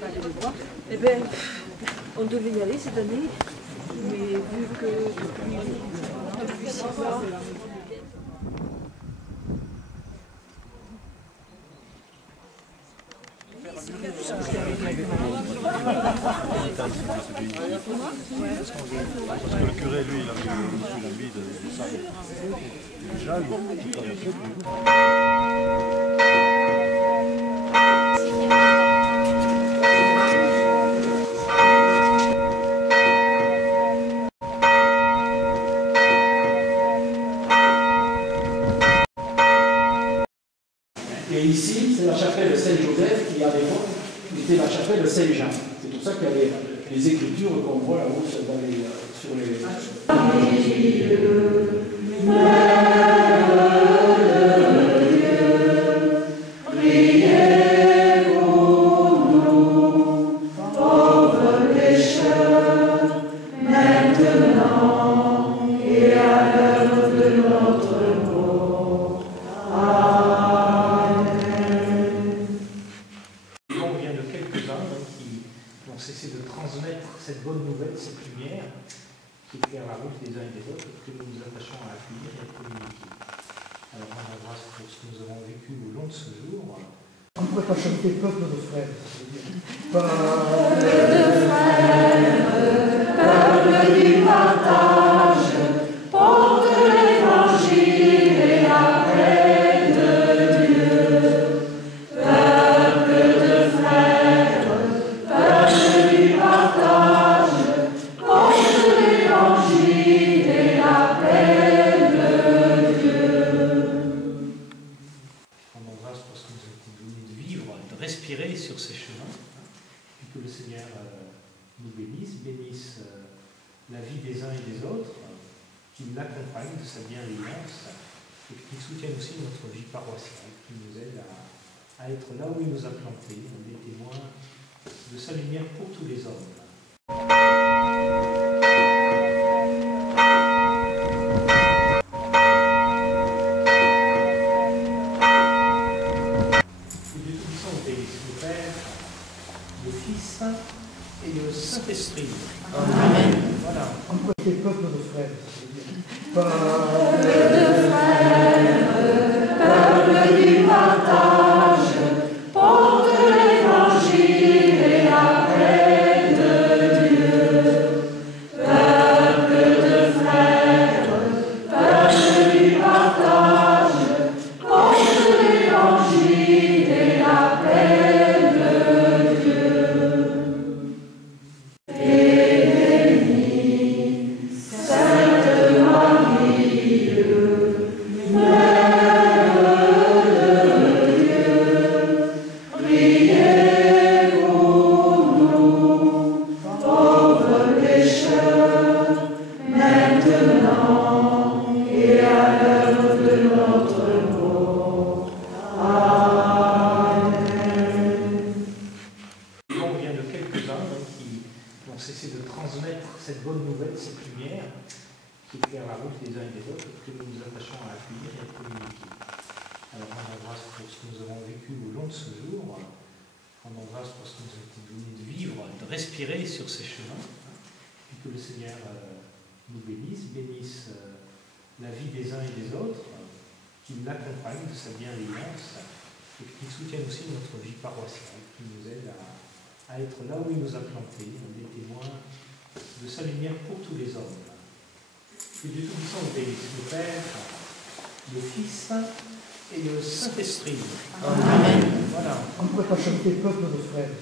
pas allé les voir. Eh bien, on devait y aller cette année, mais vu que depuis 6 mois... Parce que le curé, lui, il a eu envie de ça. Déjà, lui, tout avait fait. Et ici, c'est la chapelle de Saint-Joseph qui, à l'époque, était la chapelle de Saint-Jean. C'est pour ça qu'il y avait les écritures qu'on voit là-haut sur les... cesser de transmettre cette bonne nouvelle, cette lumière qui éclaire la route des uns et des autres, que nous nous attachons à accueillir et à communiquer. Alors, on a grâce pour ce que nous avons vécu au long de ce jour. On ne pourrait pas chanter peuple de frères. Peuple de frères, peuple du partage, porte l'évangile et la paix de Dieu. Peuple de frères, peuple du partage, porte l'évangile et la paix de Dieu. Rendons grâce pour ce que nous avons été donnés de vivre, de respirer sur ces chemins, et que le Seigneur nous bénisse la vie des uns et des autres, qu'il l'accompagne de sa bienveillance, et qu'il soutienne aussi notre vie paroissiale, qui nous aide à être là où il nous a plantés, des témoins de sa lumière pour tous les hommes. Le Fils et le Saint-Esprit. Amen. Voilà. On pourrait chanter peuple de frères. Peuple de frères, peuple du partage, porte l'évangile et la paix de Dieu. Peuple de frères, peuple du partage, porte l'évangile et la paix de Dieu. Cesser de transmettre cette bonne nouvelle, cette lumière qui éclaire la route des uns et des autres, que nous nous attachons à accueillir et à communiquer. Alors, rendons grâce pour ce que nous avons vécu au long de ce jour, rendons grâce pour ce que nous avons été donnés de vivre, de respirer sur ces chemins, et que le Seigneur nous bénisse la vie des uns et des autres, qu'il l'accompagne de sa bienveillance, et qu'il soutienne aussi notre vie paroissiale, qui nous aide à être là où il nous a plantés, des témoins de sa lumière pour tous les hommes. Que Dieu Tout-Puissant nous bénisse, le Père, le Fils et le Saint-Esprit. Amen. Voilà. On ne pourrait pas chanter peuple de frères.